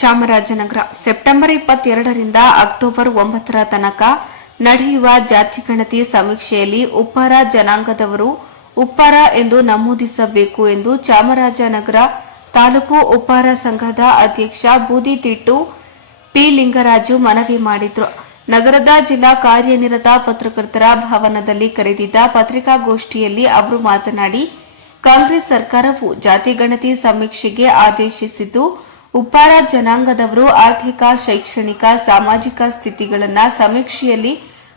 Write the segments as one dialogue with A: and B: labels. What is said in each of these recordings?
A: Chamarajanagar. September ಇಪ್ಪತ್ತೆರಡರಿಂದ October ಒಂಬತ್ತರ ತನಕ ನಡೆಯುವ ಜಾತಿ ಗಣತಿ ಸಮೀಕ್ಷೆಯಲ್ಲಿ ಉಪ್ಪಾರ ಜನಾಂಗದವರು ಉಪ್ಪಾರ ಎಂದು ನಮೂದಿಸಬೇಕು ಎಂದು ಚಾಮರಾಜನಗರ ತಾಲೂಕು ಉಪ್ಪಾರ ಸಂಘದ ಅಧ್ಯಕ್ಷ ಬೂದಿತಿಟ್ಟು ಪಿ ಲಿಂಗರಾಜು ಮನವಿ ಮಾಡಿದ್ರು. ನಗರದ ಜಿಲ್ಲಾ ಕಾರ್ಯನಿರತ ಪತ್ರಕರ್ತರ ಭವನದಲ್ಲಿ ಕರೆದಿದ್ದ ಪತ್ರಿಕಾಗೋಷ್ಠಿಯಲ್ಲಿ ಅವರು ಮಾತನಾಡಿ, ಕಾಂಗ್ರೆಸ್ ಸರ್ಕಾರವು ಜಾತಿ ಗಣತಿ ಸಮೀಕ್ಷೆಗೆ ಆದೇಶಿಸಿದ್ದು ಉಪ್ಪಾರ ಜನಾಂಗದವರು ಆರ್ಥಿಕ, ಶೈಕ್ಷಣಿಕ, ಸಾಮಾಜಿಕ ಸ್ಥಿತಿಗಳನ್ನು ಸಮೀಕ್ಷೆಯಲ್ಲಿ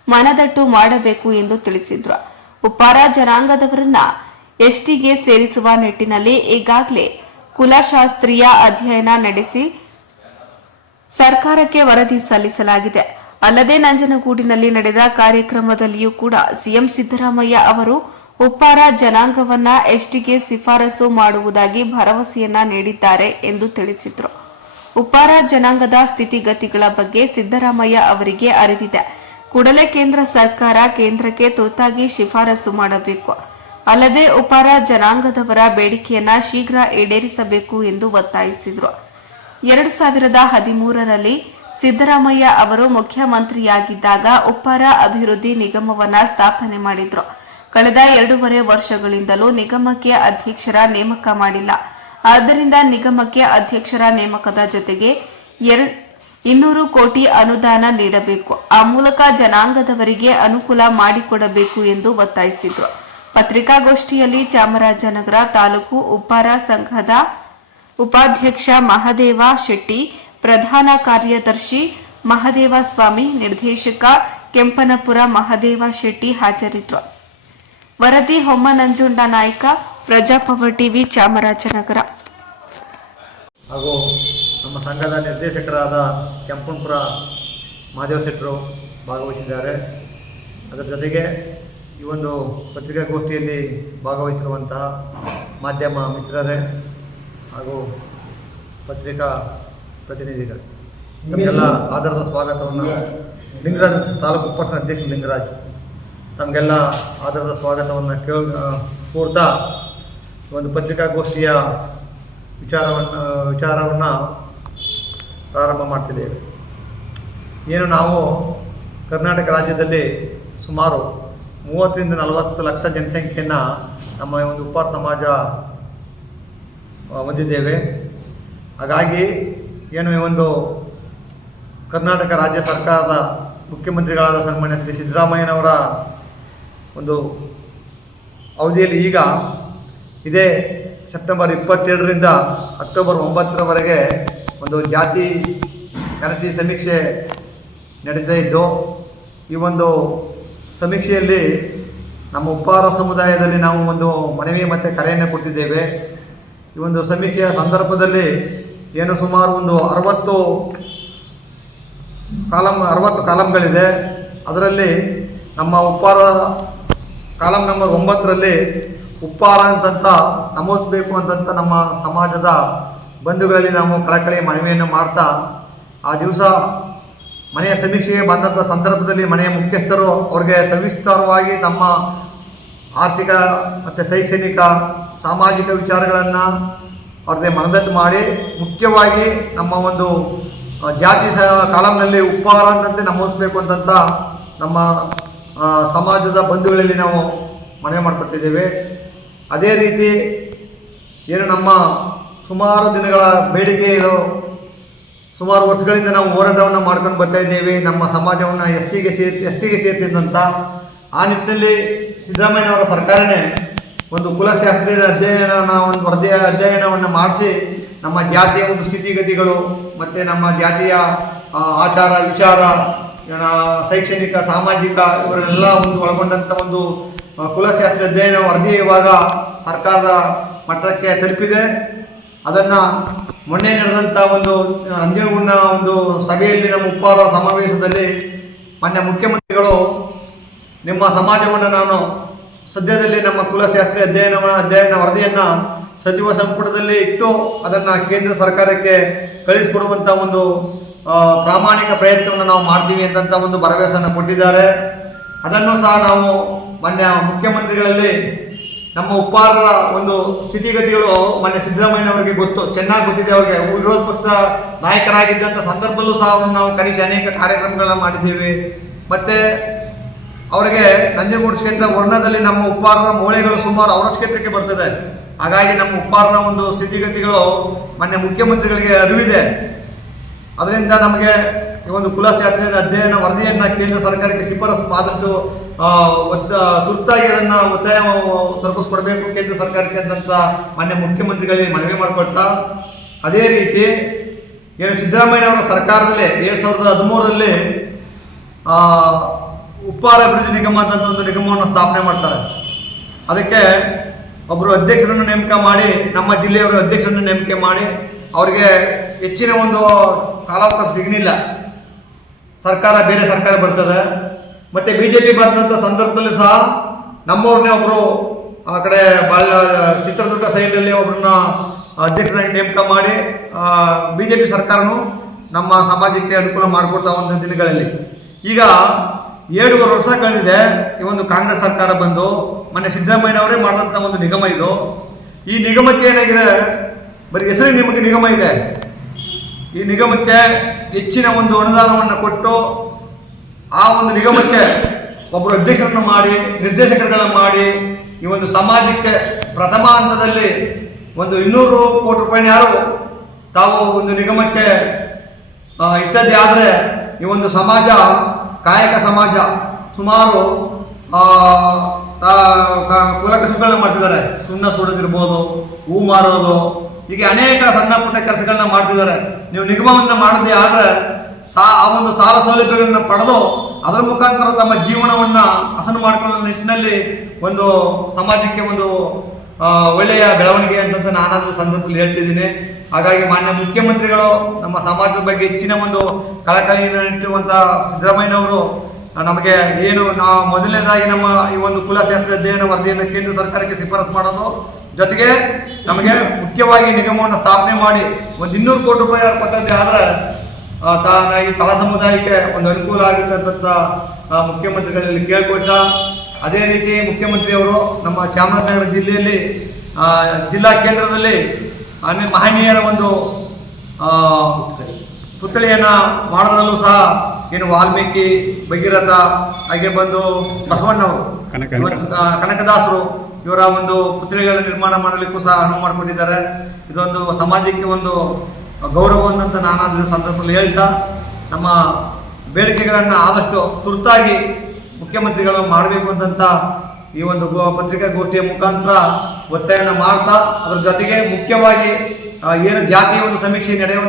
A: ಮನದಟ್ಟು ಮಾಡಬೇಕು ಎಂದು ತಿಳಿಸಿದ್ರು. ಉಪ್ಪಾರ ಜನಾಂಗದವರನ್ನ ಎಸ್ಟಿಗೆ ಸೇರಿಸುವ ನಿಟ್ಟಿನಲ್ಲಿ ಈಗಾಗಲೇ ಕುಲಶಾಸ್ತ್ರೀಯ ಅಧ್ಯಯನ ನಡೆಸಿ ಸರ್ಕಾರಕ್ಕೆ ವರದಿ ಸಲ್ಲಿಸಲಾಗಿದೆ. ಅಲ್ಲದೆ ನಂಜನಗೂಡಿನಲ್ಲಿ ನಡೆದ ಕಾರ್ಯಕ್ರಮದಲ್ಲಿಯೂ ಕೂಡ ಸಿಎಂ ಸಿದ್ದರಾಮಯ್ಯ ಅವರು ಉಪ್ಪಾರ ಜನಾಂಗವನ್ನ ಎಸ್ಟಿಗೆ ಶಿಫಾರಸು ಮಾಡುವುದಾಗಿ ಭರವಸೆಯನ್ನ ನೀಡಿದ್ದಾರೆ ಎಂದು ತಿಳಿಸಿದರು. ಉಪ್ಪಾರ ಜನಾಂಗದ ಸ್ಥಿತಿಗತಿಗಳ ಬಗ್ಗೆ ಸಿದ್ದರಾಮಯ್ಯ ಅವರಿಗೆ ಅರಿವಿದೆ. ಕೂಡಲೇ ಕೇಂದ್ರ ಸರ್ಕಾರ ಕೇಂದ್ರಕ್ಕೆ ತುರ್ತಾಗಿ ಶಿಫಾರಸು ಮಾಡಬೇಕು. ಅಲ್ಲದೆ ಉಪಾರ ಜನಾಂಗದವರ ಬೇಡಿಕೆಯನ್ನ ಶೀಘ್ರ ಈಡೇರಿಸಬೇಕು ಎಂದು ಒತ್ತಾಯಿಸಿದರು. ಎರಡು ಸಾವಿರದ ಹದಿಮೂರರಲ್ಲಿ ಸಿದ್ದರಾಮಯ್ಯ ಅವರು ಮುಖ್ಯಮಂತ್ರಿಯಾಗಿದ್ದಾಗ ಉಪ್ಪಾರ ಅಭಿವೃದ್ಧಿ ನಿಗಮವನ್ನ ಸ್ಥಾಪನೆ ಮಾಡಿದ್ರು. ಕಳೆದ ಎರಡೂವರೆ ವರ್ಷಗಳಿಂದಲೂ ನಿಗಮಕ್ಕೆ ಅಧ್ಯಕ್ಷರ ನೇಮಕ ಮಾಡಿಲ್ಲ. ಆದ್ದರಿಂದ ನಿಗಮಕ್ಕೆ ಅಧ್ಯಕ್ಷರ ನೇಮಕದ ಜೊತೆಗೆ ಇನ್ನೂರು ಕೋಟಿ ಅನುದಾನ ನೀಡಬೇಕು. ಆ ಮೂಲಕ ಜನಾಂಗದವರಿಗೆ ಅನುಕೂಲ ಮಾಡಿಕೊಡಬೇಕು ಎಂದು ಒತ್ತಾಯಿಸಿದ್ರು. ಪತ್ರಿಕಾಗೋಷ್ಠಿಯಲ್ಲಿ ಚಾಮರಾಜನಗರ ತಾಲೂಕು ಉಪ್ಪಾರ ಸಂಘದ ಉಪಾಧ್ಯಕ್ಷ ಮಹದೇವ ಶೆಟ್ಟಿ, ಪ್ರಧಾನ ಕಾರ್ಯದರ್ಶಿ ಮಹದೇವ ಸ್ವಾಮಿ, ನಿರ್ದೇಶಕ ಕೆಂಪನಪುರ ಮಹದೇವ ಶೆಟ್ಟಿ ಹಾಜರಿದ್ದರು ವರದಿ ಹೊಮ್ಮ ನಂಜುಂಡ ನಾಯ್ಕ ಪ್ರಜಾಪವರ್ ಟಿವಿ ಚಾಮರಾಜನಗರ.
B: ಹಾಗೂ ನಮ್ಮ ಸಂಘದ ನಿರ್ದೇಶಕರಾದ ಕೆಂಪುಂಪುರ ಮಾದೇವ ಶೆಟ್ಟರು ಭಾಗವಹಿಸಿದ್ದಾರೆ. ಅದರ ಜೊತೆಗೆ ಈ ಒಂದು ಪತ್ರಿಕಾಗೋಷ್ಠಿಯಲ್ಲಿ ಭಾಗವಹಿಸಿರುವಂತಹ ಮಾಧ್ಯಮ ಮಿತ್ರರೇ ಹಾಗೂ ಪತ್ರಿಕಾ ಪ್ರತಿನಿಧಿಗಳು. ನಮಗೆಲ್ಲ ಆಧಾರದ ಸ್ವಾಗತವನ್ನು ಲಿಂಗರಾಜ್ ತಾಲೂಕು ಉಪ ಅಧ್ಯಕ್ಷ ಲಿಂಗರಾಜ್. ತಮಗೆಲ್ಲ ಆಧಾರದ ಸ್ವಾಗತವನ್ನು ಕೇಳ ಕೋರ್ತಾ ಒಂದು ಪತ್ರಿಕಾಗೋಷ್ಠಿಯ ವಿಚಾರವನ್ನು ವಿಚಾರವನ್ನು ಪ್ರಾರಂಭ ಮಾಡ್ತಿದ್ದೇವೆ. ಏನು ನಾವು ಕರ್ನಾಟಕ ರಾಜ್ಯದಲ್ಲಿ ಸುಮಾರು ಮೂವತ್ತರಿಂದ ನಲವತ್ತು ಲಕ್ಷ ಜನಸಂಖ್ಯೆಯನ್ನು ನಮ್ಮ ಒಂದು ಉಪ್ಪಾರ ಸಮಾಜ ಹೊಂದಿದ್ದೇವೆ. ಹಾಗಾಗಿ ಏನು ಈ ಒಂದು ಕರ್ನಾಟಕ ರಾಜ್ಯ ಸರ್ಕಾರದ ಮುಖ್ಯಮಂತ್ರಿಗಳಾದ ಸನ್ಮಾನ್ಯ ಶ್ರೀ ಸಿದ್ದರಾಮಯ್ಯನವರ ಒಂದು ಅವಧಿಯಲ್ಲಿ ಈಗ ಇದೇ ಸೆಪ್ಟೆಂಬರ್ ಇಪ್ಪತ್ತೆರಡರಿಂದ ಅಕ್ಟೋಬರ್ ಒಂಬತ್ತರವರೆಗೆ ಒಂದು ಜಾತಿ ಗಣತಿ ಸಮೀಕ್ಷೆ ನಡೀತಾ ಇದ್ದು, ಈ ಒಂದು ಸಮೀಕ್ಷೆಯಲ್ಲಿ ನಮ್ಮ ಉಪ್ಪಾರ ಸಮುದಾಯದಲ್ಲಿ ನಾವು ಒಂದು ಮನವಿ ಮತ್ತು ಕರೆಯನ್ನು ಕೊಟ್ಟಿದ್ದೇವೆ. ಈ ಒಂದು ಸಮೀಕ್ಷೆಯ ಸಂದರ್ಭದಲ್ಲಿ ಏನು ಸುಮಾರು ಒಂದು ಅರವತ್ತು ಕಾಲಮ್ ಅರವತ್ತು ಕಾಲಮ್ಗಳಿದೆ ಅದರಲ್ಲಿ ನಮ್ಮ ಉಪ್ಪಾರ ಕಾಲಮ್ ನಂಬರ್ ಒಂಬತ್ತರಲ್ಲಿ ಉಪ್ಪಾರ ಅಂತಂತ ನಮೂದಿಸಬೇಕು ಅಂತಂತ ನಮ್ಮ ಸಮಾಜದ ಬಂಧುಗಳಲ್ಲಿ ನಾವು ಕಳಕಳಿ ಮನವಿಯನ್ನು ಮಾಡ್ತಾ, ಆ ದಿವಸ ಮನೆಯ ಸಮೀಕ್ಷೆಗೆ ಬಂದಂಥ ಸಂದರ್ಭದಲ್ಲಿ ಮನೆಯ ಮುಖ್ಯಸ್ಥರು ಅವ್ರಿಗೆ ಸವಿಸ್ತಾರವಾಗಿ ನಮ್ಮ ಆರ್ಥಿಕ ಮತ್ತು ಶೈಕ್ಷಣಿಕ, ಸಾಮಾಜಿಕ ವಿಚಾರಗಳನ್ನು ಅವ್ರಿಗೆ ಮನದಟ್ಟು ಮಾಡಿ, ಮುಖ್ಯವಾಗಿ ನಮ್ಮ ಒಂದು ಜಾತಿ ಕಾಲಂನಲ್ಲಿ ಉಪಹಾರ ಅಂತಂತೆ ನಮೂದಿಸಬೇಕು ಅಂತಂತ ನಮ್ಮ ಸಮಾಜದ ಬಂಧುಗಳಲ್ಲಿ ನಾವು ಮನವಿ ಮಾಡ್ಕೊತಿದ್ದೇವೆ ಅದೇ ರೀತಿ ಏನು ನಮ್ಮ ಸುಮಾರು ದಿನಗಳ ಬೇಡಿಕೆ ಇದು. ಸುಮಾರು ವರ್ಷಗಳಿಂದ ನಾವು ಹೋರಾಟವನ್ನು ಮಾಡ್ಕೊಂಡು ಬರ್ತಾ ಇದ್ದೇವೆ. ನಮ್ಮ ಸಮಾಜವನ್ನು ಎಸ್ ಸಿಗೆ ಸೇರಿಸಿ ಎಸ್ ಟಿಗೆ ಸೇರಿಸಿದಂಥ ಆ ನಿಟ್ಟಿನಲ್ಲಿ ಸಿದ್ದರಾಮಯ್ಯನವರ ಸರ್ಕಾರನೇ ಒಂದು ಕುಲಶಾಸ್ತ್ರೀಯ ಅಧ್ಯಯನ ಒಂದು ವರದಿಯ ಅಧ್ಯಯನವನ್ನು ಮಾಡಿಸಿ ನಮ್ಮ ಜಾತಿಯ ಒಂದು ಸ್ಥಿತಿಗತಿಗಳು ಮತ್ತು ನಮ್ಮ ಜಾತಿಯ ಆಚಾರ ವಿಚಾರ ಏನ ಶೈಕ್ಷಣಿಕ, ಸಾಮಾಜಿಕ ಇವರೆಲ್ಲ ಒಂದು ಒಳಗೊಂಡಂಥ ಒಂದು ಕುಲಶಾಸ್ತ್ರ ಅಧ್ಯಯನ ವರದಿ ಇವಾಗ ಸರ್ಕಾರದ ಮಟ್ಟಕ್ಕೆ ತಲುಪಿದೆ. ಅದನ್ನು ಮೊನ್ನೆ ನಡೆದಂತ ಒಂದು ನಂಜನಗೂಡಿನ ಒಂದು ಸಭೆಯಲ್ಲಿ ನಮ್ಮ ಉಪ್ಪಾದ ಸಮಾವೇಶದಲ್ಲಿ ಮಾನ್ಯ ಮುಖ್ಯಮಂತ್ರಿಗಳು ನಿಮ್ಮ ಸಮಾಜವನ್ನು ನಾನು ಸದ್ಯದಲ್ಲಿ ನಮ್ಮ ಕುಲಶಾಸ್ತ್ರ ಅಧ್ಯಯನ ಅಧ್ಯಯನ ವರದಿಯನ್ನು ಸಚಿವ ಸಂಪುಟದಲ್ಲಿ ಇಟ್ಟು ಅದನ್ನು ಕೇಂದ್ರ ಸರ್ಕಾರಕ್ಕೆ ಕಳಿಸಿಕೊಡುವಂಥ ಒಂದು ಪ್ರಾಮಾಣಿಕ ಪ್ರಯತ್ನವನ್ನು ನಾವು ಮಾಡ್ತೀವಿ ಅಂತಂಥ ಒಂದು ಭರವಸೆಯನ್ನು ಕೊಟ್ಟಿದ್ದಾರೆ. ಅದನ್ನು ಸಹ ನಾವು ಮಾನ್ಯ ಮುಖ್ಯಮಂತ್ರಿಗಳಲ್ಲಿ ನಮ್ಮ ಉಪ್ಪಾರರ ಒಂದು ಸ್ಥಿತಿಗತಿಗಳು, ಮೊನ್ನೆ ಸಿದ್ದರಾಮಯ್ಯನವರಿಗೆ ಗೊತ್ತು, ಚೆನ್ನಾಗಿ ಗೊತ್ತಿದೆ ಅವರಿಗೆ. ವಿರೋಧ ಪಕ್ಷ ನಾಯಕರಾಗಿದ್ದಂಥ ಸಂದರ್ಭದಲ್ಲೂ ಸಹ ನಾವು ಕರೆಸಿ ಅನೇಕ ಕಾರ್ಯಕ್ರಮಗಳನ್ನು ಮಾಡಿದ್ದೀವಿ. ಮತ್ತು ಅವರಿಗೆ ನಂಜನಗೂಡು ಕ್ಷೇತ್ರ ವರ್ಣದಲ್ಲಿ ನಮ್ಮ ಉಪ್ಪಾರರ ಮೂಳೆಗಳು ಸುಮಾರು ಅವರ ಕ್ಷೇತ್ರಕ್ಕೆ ಬರ್ತದೆ. ಹಾಗಾಗಿ ನಮ್ಮ ಉಪ್ಪಾರರ ಒಂದು ಸ್ಥಿತಿಗತಿಗಳು ಮೊನ್ನೆ ಮುಖ್ಯಮಂತ್ರಿಗಳಿಗೆ ಅರಿವಿದೆ. ಅದರಿಂದ ನಮಗೆ ಈ ಒಂದು ಕುಲಶಾಸ್ತ್ರ ಅಧ್ಯಯನ ವರದಿಯನ್ನು ಕೇಂದ್ರ ಸರ್ಕಾರಕ್ಕೆ ಶಿಫಾರಸು ಆದಷ್ಟು ತುರ್ತಾಗಿ ಅದನ್ನು ಒತ್ತಾಯ ತಲುಪಿಸ್ಕೊಡ್ಬೇಕು ಕೇಂದ್ರ ಸರ್ಕಾರಕ್ಕೆ ಅಂತಂತ ಮಾನ್ಯ ಮುಖ್ಯಮಂತ್ರಿಗಳಿಗೆ ಮನವಿ ಮಾಡಿಕೊಳ್ತಾ, ಅದೇ ರೀತಿ ಏನು ಸಿದ್ದರಾಮಯ್ಯ ಅವರ ಸರ್ಕಾರದಲ್ಲಿ ಎರಡು ಸಾವಿರದ ಹದಿಮೂರರಲ್ಲಿ ಉಪ್ಪಾರ ಅಭಿವೃದ್ಧಿ ನಿಗಮ ಅಂತ ಒಂದು ನಿಗಮವನ್ನು ಸ್ಥಾಪನೆ ಮಾಡ್ತಾರೆ. ಅದಕ್ಕೆ ಒಬ್ಬರು ಅಧ್ಯಕ್ಷರನ್ನು ನೇಮಕ ಮಾಡಿ, ನಮ್ಮ ಜಿಲ್ಲೆಯವರು ಅಧ್ಯಕ್ಷರನ್ನು ನೇಮಕ ಮಾಡಿ, ಅವರಿಗೆ ಹೆಚ್ಚಿನ ಒಂದು ಕಾಲಾವಕಾಶ ಸಿಗಲಿಲ್ಲ. ಸರ್ಕಾರ ಬೇರೆ ಸರ್ಕಾರ ಬರ್ತದೆ. ಮತ್ತು ಬಿ ಜೆ ಪಿ ಬಂದಂಥ ಸಂದರ್ಭದಲ್ಲಿ ಸಹ ನಮ್ಮವ್ರನ್ನೇ ಒಬ್ಬರು ಆ ಕಡೆ ಬಾಳ, ಚಿತ್ರದುರ್ಗ ಸೈಡಲ್ಲಿ ಒಬ್ಬರನ್ನ ಅಧ್ಯಕ್ಷರಾಗಿ ನೇಮಕ ಮಾಡಿ ಬಿ ಜೆ ಪಿ ಸರ್ಕಾರನು ನಮ್ಮ ಸಮಾಜಕ್ಕೆ ಅನುಕೂಲ ಮಾಡಿಕೊಡ್ತಾ ಒಂದು ದಿನಗಳಲ್ಲಿ. ಈಗ ಏಳುವರೆ ವರ್ಷ ಕಳೆದಿದೆ ಈ ಒಂದು ಕಾಂಗ್ರೆಸ್ ಸರ್ಕಾರ ಬಂದು, ಮೊನ್ನೆ ಸಿದ್ದರಾಮಯ್ಯನವರೇ ಮಾಡಿದಂಥ ಒಂದು ನಿಗಮ ಇದು. ಈ ನಿಗಮಕ್ಕೆ ಏನಾಗಿದೆ? ಬರೀ ಹೆಸರಿನ ನಿಮಗೆ ನಿಗಮ ಇದೆ. ಈ ನಿಗಮಕ್ಕೆ ಹೆಚ್ಚಿನ ಒಂದು ಅನುದಾನವನ್ನು ಕೊಟ್ಟು ಆ ಒಂದು ನಿಗಮಕ್ಕೆ ಒಬ್ಬರು ಅಧ್ಯಕ್ಷರನ್ನು ಮಾಡಿ, ನಿರ್ದೇಶಕರುಗಳನ್ನು ಮಾಡಿ, ಈ ಒಂದು ಸಮಾಜಕ್ಕೆ ಪ್ರಥಮ ಹಂತದಲ್ಲಿ ಒಂದು ಇನ್ನೂರು ಕೋಟಿ ರೂಪಾಯಿ ಯಾರು ತಾವು ಒಂದು ನಿಗಮಕ್ಕೆ ಇಟ್ಟದ್ದೇ ಆದರೆ ಈ ಒಂದು ಸಮಾಜ, ಕಾಯಕ ಸಮಾಜ ಸುಮಾರು ಕುಲಕಸಬುಗಳನ್ನ ಮಾಡ್ತಿದ್ದಾರೆ. ಸುಣ್ಣ ಸುಡೋದಿರ್ಬೋದು, ಹೂ ಮಾರೋದು ಹೀಗೆ ಅನೇಕ ಸಣ್ಣ ಪುಟ್ಟ ಕೆಲಸಗಳನ್ನ ಮಾಡ್ತಿದ್ದಾರೆ. ನೀವು ನಿಗಮವನ್ನು ಮಾಡದೇ ಆದರೆ ಸಾ ಆ ಒಂದು ಸಾಲ ಸೌಲಭ್ಯಗಳನ್ನು ಪಡೆದು ಅದರ ಮುಖಾಂತರ ತಮ್ಮ ಜೀವನವನ್ನ ಹಸನು ಮಾಡಿಕೊಳ್ಳೋ ನಿಟ್ಟಿನಲ್ಲಿ ಒಂದು ಸಮಾಜಕ್ಕೆ ಒಂದು ಒಳ್ಳೆಯ ಬೆಳವಣಿಗೆ ಅಂತಂತ ನಾನಾದರೂ ಸಂದರ್ಭದಲ್ಲಿ ಹೇಳ್ತಿದ್ದೀನಿ. ಹಾಗಾಗಿ ಮಾನ್ಯ ಮುಖ್ಯಮಂತ್ರಿಗಳು, ನಮ್ಮ ಸಮಾಜದ ಬಗ್ಗೆ ಹೆಚ್ಚಿನ ಒಂದು ಕಳಕಳಿಯನ್ನು ಇಟ್ಟಿರುವಂಥ ಸಿದ್ದರಾಮಯ್ಯನವರು, ನಮಗೆ ಏನು ನಾವು ಮೊದಲನೇದಾಗಿ ನಮ್ಮ ಈ ಒಂದು ಕುಲಶಾಸ್ತ್ರ ಅಧ್ಯಯನ ವರದಿಯನ್ನು ಕೇಂದ್ರ ಸರ್ಕಾರಕ್ಕೆ ಶಿಫಾರಸು ಮಾಡೋದು. ಜೊತೆಗೆ ನಮಗೆ ಮುಖ್ಯವಾಗಿ ನಿಗಮವನ್ನು ಸ್ಥಾಪನೆ ಮಾಡಿ ಒಂದು ಇನ್ನೂರು ಕೋಟಿ ರೂಪಾಯಿ ಕೊಟ್ಟದ್ದೇ ಆದರೆ ಆ, ತಾ- ಈ ಕಲ ಸಮುದಾಯಕ್ಕೆ ಒಂದು ಅನುಕೂಲ ಆಗಿರ್ತಕ್ಕಂಥ ಮುಖ್ಯಮಂತ್ರಿಗಳಲ್ಲಿ ಕೇಳ್ಕೊಟ್ಟ. ಅದೇ ರೀತಿ ಮುಖ್ಯಮಂತ್ರಿಯವರು ನಮ್ಮ ಚಾಮರಾಜನಗರ ಜಿಲ್ಲೆಯಲ್ಲಿ ಜಿಲ್ಲಾ ಕೇಂದ್ರದಲ್ಲಿ ಅನೇ ಮಹನೀಯರ ಒಂದು ಪುತ್ಥಳಿಯನ್ನು ಮಾಡೋದ್ರಲ್ಲೂ ಸಹ ಏನು ವಾಲ್ಮೀಕಿ ಭಗೀರಥ ಹಾಗೆ ಬಂದು ಬಸವಣ್ಣವರು
C: ಕನಕ-
B: ಕನಕದಾಸರು ಇವರ ಒಂದು ಪುತ್ರಿಗಳ ನಿರ್ಮಾಣ ಮಾಡಲಿಕ್ಕೂ ಸಹ ಅನುವು ಮಾಡಿಕೊಟ್ಟಿದ್ದಾರೆ. ಇದೊಂದು ಸಮಾಜಕ್ಕೆ ಒಂದು ಗೌರವ ಅಂತ ನಾನು ಸಂದರ್ಭದಲ್ಲಿ ಹೇಳ್ತಾ, ನಮ್ಮ ಬೇಡಿಕೆಗಳನ್ನು ಆದಷ್ಟು ತುರ್ತಾಗಿ ಮುಖ್ಯಮಂತ್ರಿಗಳು ಮಾಡಬೇಕು ಅಂತ ಈ ಒಂದು ಪತ್ರಿಕಾಗೋಷ್ಠಿಯ ಮುಖಾಂತರ ಒತ್ತಾಯನ ಮಾಡ್ತಾ, ಅದರ ಜೊತೆಗೆ ಮುಖ್ಯವಾಗಿ ಏನು ಜಾತಿಯ ಒಂದು ಸಮೀಕ್ಷೆ ನಡೆಯುವ